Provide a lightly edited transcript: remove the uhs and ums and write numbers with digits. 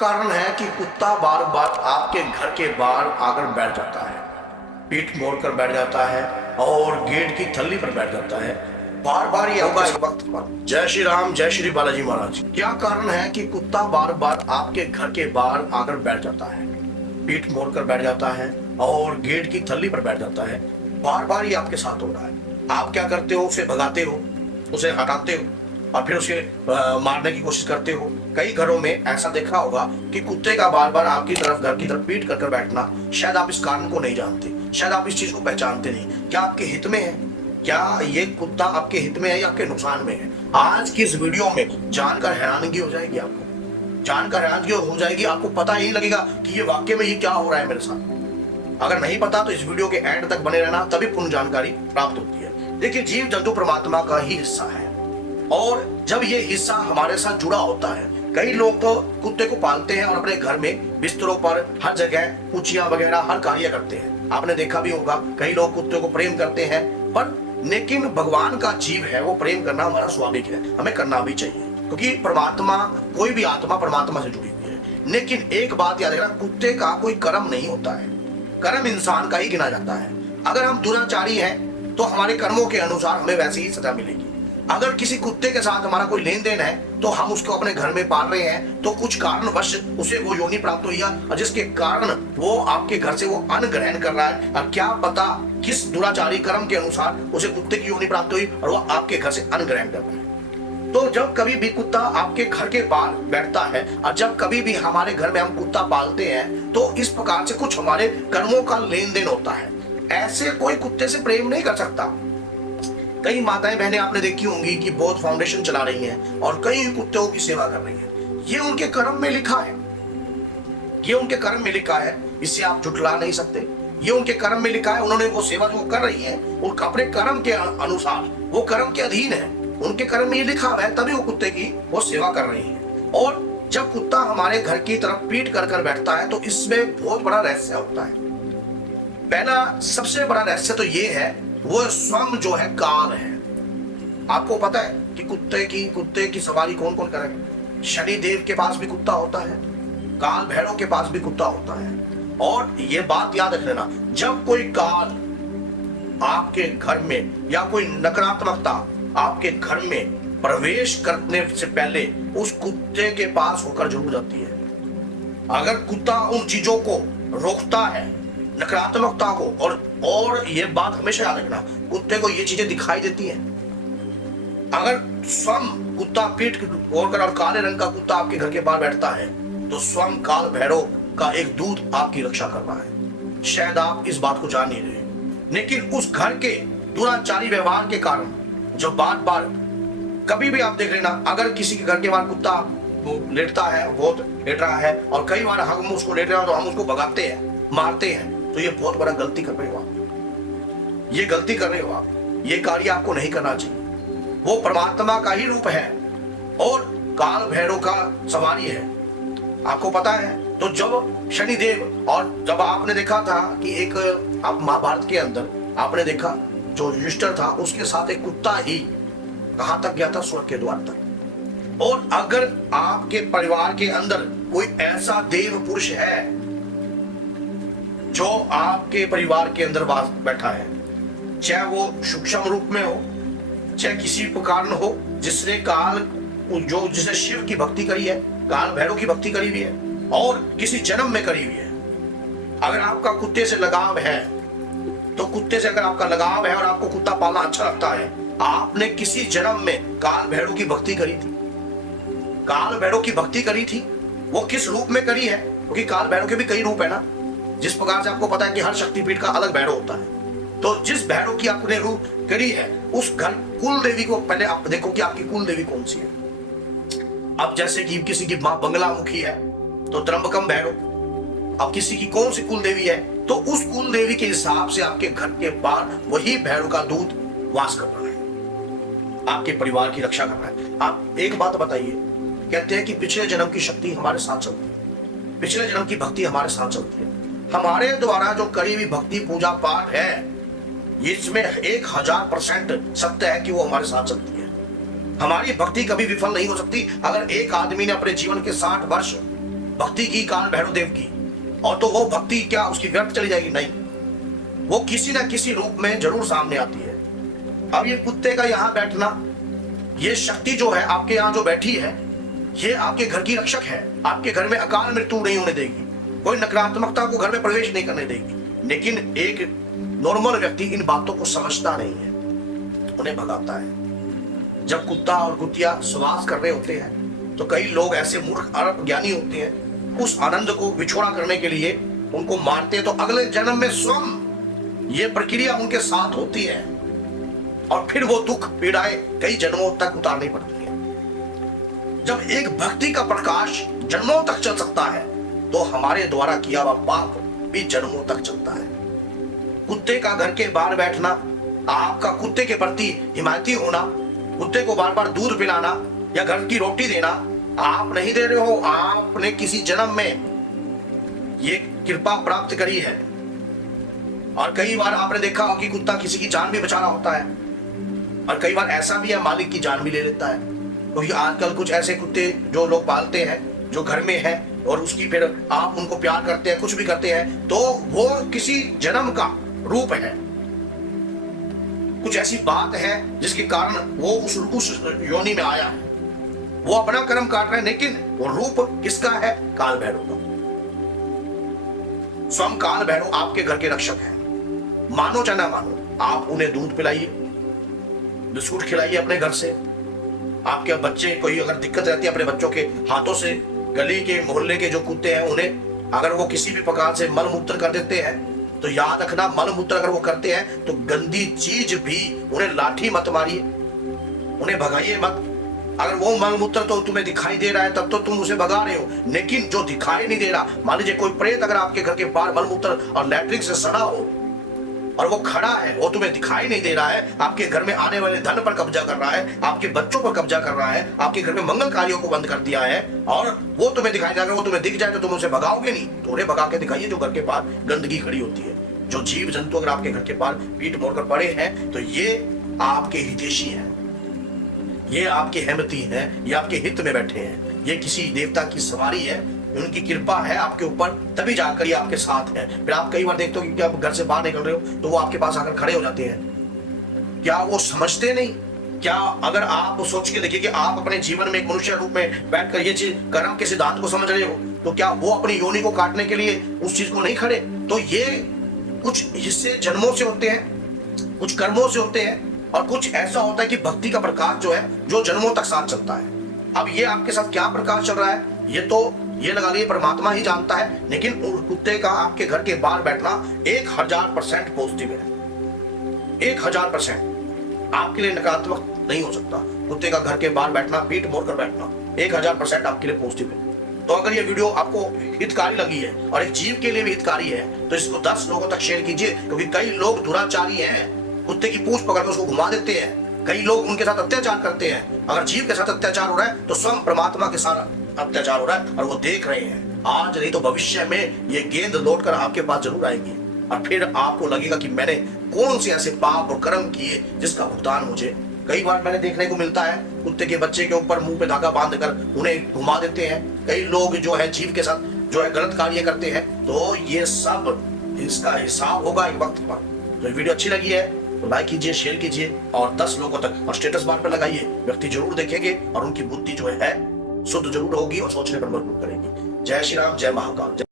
कारण है कि कुत्ता बार बार आपके घर के बाहर आकर बैठ जाता है, पीठ मोड़कर बैठ जाता है और गेट की थल्ली पर बैठ जाता है। बार बार ये होगा इस वक्त पर। जय श्री राम, जय श्री बालाजी महाराज। क्या कारण है कि कुत्ता बार बार आपके घर के बाहर आकर बैठ जाता है, पीठ मोड़कर बैठ जाता है और गेट की थल्ली पर बैठ जाता है? बार बार ये आपके साथ हो रहा है। आप क्या करते हो? उसे भगाते हो, उसे हटाते हो और फिर उसे मारने की कोशिश करते हो। कई घरों में ऐसा देखा होगा कि कुत्ते का बार बार आपकी तरफ, घर की तरफ पीठ कर बैठना, शायद आप इस कारण को नहीं जानते, शायद आप इस चीज को पहचानते नहीं। क्या आपके हित में है? क्या ये कुत्ता आपके हित में है या आपके नुकसान में है? आज की इस वीडियो में जानकर हैरानगी हो जाएगी, आपको जानकर हैरानगी हो जाएगी। आपको पता ही लगेगा कि ये वाकई में ये क्या हो रहा है मेरे साथ। अगर नहीं पता तो इस वीडियो के एंड तक बने रहना, तभी पूर्ण जानकारी प्राप्त होती है। देखिए, जीव जंतु परमात्मा का ही हिस्सा है और जब ये हिस्सा हमारे साथ जुड़ा होता है, कई लोग तो कुत्ते को पालते हैं और अपने घर में बिस्तरों पर हर जगह पूछियां वगैरह हर कार्य करते हैं। आपने देखा भी होगा, कई लोग कुत्ते को प्रेम करते हैं, पर लेकिन भगवान का जीव है, वो प्रेम करना हमारा स्वाभाविक है, हमें करना भी चाहिए, क्योंकि परमात्मा, कोई भी आत्मा परमात्मा से जुड़ी हुई है। लेकिन एक बात याद रखना, कुत्ते का कोई कर्म नहीं होता है, कर्म इंसान का ही गिना जाता है। अगर हम दुराचारी हैं तो हमारे कर्मों के अनुसार हमें वैसी ही सजा मिलेगी। अगर किसी कुत्ते के साथ हमारा कोई लेन देन है तो हम उसको अपने घर में पाल रहे हैं, तो कुछ कारणवश उसे वो योनि प्राप्त हुई है और जिसके कारण वो आपके घर से वो अन्न ग्रहण कर रहा है। अब क्या पता किस दुराचारी कर्म के अनुसार उसे कुत्ते की योनि प्राप्त हुई और वो आपके घर से अन्न ग्रहण कर रहा है। तो जब कभी भी कुत्ता आपके घर के बाहर बैठता है और जब कभी भी हमारे घर में हम कुत्ता पालते हैं, तो इस प्रकार से कुछ हमारे कर्मों का लेन देन होता है। ऐसे कोई कुत्ते से प्रेम नहीं कर सकता। कई माताएं बहनें आपने देखी होंगी कि बहुत फाउंडेशन चला रही हैं और कई कुत्तों की सेवा कर रही हैं। ये उनके कर्म में लिखा है, ये उनके कर्म में लिखा है, इससे आप झुठला नहीं सकते। ये उनके कर्म में लिखा है, उन्होंने वो सेवा जो कर रही है वो अपने कर्म के अनुसार, वो कर्म के अधीन है, उनके कर्म में ये लिखा हुआ है, तभी वो कुत्ते की वो सेवा कर रही है। और जब कुत्ता हमारे घर की तरफ पीठ कर बैठता है तो इसमें बहुत बड़ा रहस्य होता है। पहला सबसे बड़ा रहस्य तो ये है, वो स्वयं जो है काल है। आपको पता है कि कुत्ते की सवारी कौन कौन करे? शनि देव के पास भी कुत्ता होता है, काल भैरव के पास भी कुत्ता होता है। और ये बात याद रख लेना, जब कोई काल आपके घर में या कोई नकारात्मकता आपके घर में प्रवेश करने से पहले उस कुत्ते के पास होकर जरूर जाती है। अगर कुत्ता उन चीजों को रोकता है, नकारात्मकता को, और ये बात हमेशा याद रखना, कुत्ते को ये चीजें दिखाई देती हैं। अगर स्वयं कुत्ता पीठ ओढ़कर और काले रंग का कुत्ता आपके घर के बाहर बैठता है तो स्वयं काल भैरव का एक दूत आपकी रक्षा कर रहा है। शायद आप इस बात को जान नहीं रहे, लेकिन उस घर के दुराचारी व्यवहार के कारण जो बार बार कभी भी आप देख लेना, अगर किसी के घर के बाहर कुत्ता लेटता है, बहुत लेट रहा है और कई बार हम उसको लेट रहे हो तो हम उसको भगाते हैं, मारते हैं, तो ये बहुत बड़ा गलती कर रहे हो आप। ये गलती कर रहे हो आप, ये कार्य आपको नहीं करना चाहिए। वो परमात्मा का ही रूप है और काल भैरव का सवारी है, आपको पता है। तो जब शनिदेव, और जब आपने देखा था कि एक आप महाभारत के अंदर आपने देखा जो युधिष्ठिर था उसके साथ एक कुत्ता ही कहां तक गया था? स्वर्ग के द्वार तक। और अगर आपके परिवार के अंदर कोई ऐसा देव पुरुष है जो आपके परिवार के अंदर बैठा है, चाहे वो सूक्ष्म रूप में हो, चाहे किसी प्रकार हो, जिसने जिसने शिव की भक्ति करी है, काल भैरव की भक्ति करी हुई है और किसी जन्म में करी हुई है। अगर आपका कुत्ते से लगाव है तो कुत्ते से अगर आपका लगाव है और आपको कुत्ता पालना अच्छा लगता है, आपने किसी जन्म में काल भैरव की भक्ति करी थी। काल भैरव की भक्ति करी थी, वो किस रूप में करी है? क्योंकि काल भैरव के भी कई रूप है ना। जिस प्रकार से आपको पता है कि हर शक्तिपीठ का अलग भैरव होता है, तो जिस भैरव की आपने रूप करी है उस घर कुल देवी को पहले आप देखो कि आपकी कुल देवी कौन सी है। अब जैसे कि किसी की मां बंगलामुखी है तो त्र्यंबकम भैरव, अब किसी की कौन सी कुल देवी है तो उस कुल देवी के हिसाब से आपके घर के बाहर वही भैरव का दूत वास कर रहा है, आपके परिवार की रक्षा कर रहा है। आप एक बात बताइए, कहते हैं कि पिछले जन्म की शक्ति हमारे साथ चलती है, पिछले जन्म की भक्ति हमारे साथ चलती है। हमारे द्वारा जो करी हुई भक्ति पूजा पाठ है, इसमें 1000% सत्य है कि वो हमारे साथ चलती है। हमारी भक्ति कभी विफल नहीं हो सकती। अगर एक आदमी ने अपने जीवन के 60 वर्ष भक्ति की काल भैरव देव की, और तो वो भक्ति क्या उसकी व्यर्थ चली जाएगी? नहीं, वो किसी ना किसी रूप में जरूर सामने आती है। अब ये कुत्ते का यहाँ बैठना, ये शक्ति जो है आपके यहाँ जो बैठी है, ये आपके घर की रक्षक है। आपके घर में अकाल मृत्यु नहीं होने देगी, कोई नकारात्मकता को घर में प्रवेश नहीं करने देगी। लेकिन एक नॉर्मल व्यक्ति इन बातों को समझता नहीं है, उन्हें भगाता है। जब कुत्ता और कुतिया सुवास कर रहे होते हैं तो कई लोग ऐसे मूर्ख अल्प ज्ञानी होते हैं, उस आनंद को विछोड़ा करने के लिए उनको मारते हैं। तो अगले जन्म में स्वयं ये प्रक्रिया उनके साथ होती है और फिर वो दुख पीड़ाएं कई जन्मों तक उतारनी पड़ती है। जब एक भक्ति का प्रकाश जन्मों तक चल सकता है तो हमारे द्वारा किया हुआ पाप भी जन्मों तक चलता है। कुत्ते का घर के बाहर बैठना, आपका कुत्ते के प्रति हिमायती होना, कुत्ते को बार बार दूध पिलाना या घर की रोटी देना, आप नहीं दे रहे हो, आपने किसी जन्म में ये कृपा प्राप्त करी है। और कई बार आपने देखा हो कि कुत्ता किसी की जान भी बचा रहा होता है, और कई बार ऐसा भी है मालिक की जान भी ले लेता है। क्योंकि आजकल कुछ ऐसे कुत्ते जो लोग पालते हैं जो घर में है, और उसकी फिर आप उनको प्यार करते हैं, कुछ भी करते हैं, तो वो किसी जन्म का रूप है। कुछ ऐसी बात है जिसके कारण वो उस योनि में आया है, वो अपना कर्म काट रहा है, लेकिन वो रूप किसका है? काल भैरव का। स्वयं काल भैरव आपके घर के रक्षक है। मानो चाहे ना मानो, आप उन्हें दूध पिलाइए, बिस्कुट खिलाइए अपने घर से। आपके बच्चे कोई अगर दिक्कत रहती है अपने बच्चों के हाथों से, गली के मोहल्ले के जो कुत्ते हैं उन्हें अगर वो किसी भी प्रकार से मल मूत्र कर देते हैं तो याद रखना, मल मूत्र अगर वो करते हैं तो गंदी चीज भी, उन्हें लाठी मत मारिए, उन्हें भगाइए मत। अगर वो मल मूत्र तो तुम्हें दिखाई दे रहा है तब तो तुम उसे भगा रहे हो, लेकिन जो दिखाई नहीं दे रहा, मान लीजिए कोई प्रेत अगर आपके घर के बाहर मल मूत्र और लैट्रिन से सड़ा हो और वो खड़ा है, वो तुम्हें दिखाई नहीं दे रहा है, आपके घर में आने वाले धन पर कब्जा कर रहा है, आपके बच्चों पर कब्जा कर रहा है, आपके घर में मंगल कार्यों को बंद कर दिया है, और वो तुम्हें दिखाई दे रहा है, वो तुम्हें दिख जाए तो तुम उसे भगाओगे नहीं। तो उन्हें भगा के दिखाइए जो घर के पास गंदगी खड़ी होती है। जो जीव जंतु अगर आपके घर के पास पीठ मोड़कर पड़े हैं तो ये आपके हितैषी हैं, ये आपके हेमती हैं, ये आपके हित में बैठे हैं, ये किसी देवता की सवारी है, उनकी कृपा है आपके ऊपर, तभी जाकर ये आपके साथ है। फिर आप कई बार देखते हो कि आप घर से बाहर निकल रहे हो तो वो आपके पास आकर खड़े हो जाते हैं। क्या वो समझते नहीं? क्या अगर आप सोच के देखिए कि आप अपने जीवन में एक मनुष्य रूप में बैठकर ये चीज कर्म के सिद्धांत को समझ रहे हो, तो क्या वो अपनी योनि को काटने के लिए उस चीज को नहीं खड़े? तो ये कुछ हिस्से जन्मों से होते हैं, कुछ कर्मों से होते हैं, और कुछ ऐसा होता है कि भक्ति का प्रकाश जो है जो जन्मों तक साथ चलता है। अब ये आपके साथ क्या प्रकाश चल रहा है ये तो ये लगा लिए परमात्मा ही जानता है, लेकिन उस कुत्ते का आपके घर के बाहर बैठना 1000% पॉजिटिव है। 1000% आपके लिए नकारात्मक नहीं हो सकता। कुत्ते का घर के बाहर बैठना, पीठ मोड़कर बैठना 1000% आपके लिए पॉजिटिव है। तो अगर ये वीडियो आपको हितकारी लगी है और एक जीव के लिए भी हितकारी है तो इसको 10 लोगों तक शेयर कीजिए, क्योंकि कई लोग दुराचारी हैं, कुत्ते की पूंछ पकड़कर उसको घुमा देते हैं, कई लोग उनके साथ अत्याचार करते हैं। अगर जीव के साथ अत्याचार हो रहा है तो स्वयं परमात्मा के साथ अत्याचार हो रहा है, और वो देख रहे हैं। आज नहीं तो भविष्य में ये गेंद लौटकर आपके पास जरूर आएगी, और फिर आपको लगेगा कि मैंने कौन से ऐसे पाप और कर्म किए जिसका भुगतान मुझे। कई बार मैंने देखने को मिलता है कुत्ते के बच्चे के ऊपर मुंह पे धागा बांधकर उन्हें घुमा देते हैं। कई लोग जो है जीव के साथ जो है गलत कार्य करते हैं। तो ये सब इसका हिसाब होगा एक वक्त पर। तो ये वीडियो अच्छी लगी है तो लाइक कीजिए, शेयर कीजिए और 10 लोगों तक और स्टेटस बार पर लगाइए। व्यक्ति जरूर देखेंगे और उनकी बुद्धि जो है शुद्ध जरूर होगी और सोचने पर मजबूर करेगी। जय श्री राम, जय महाकाल।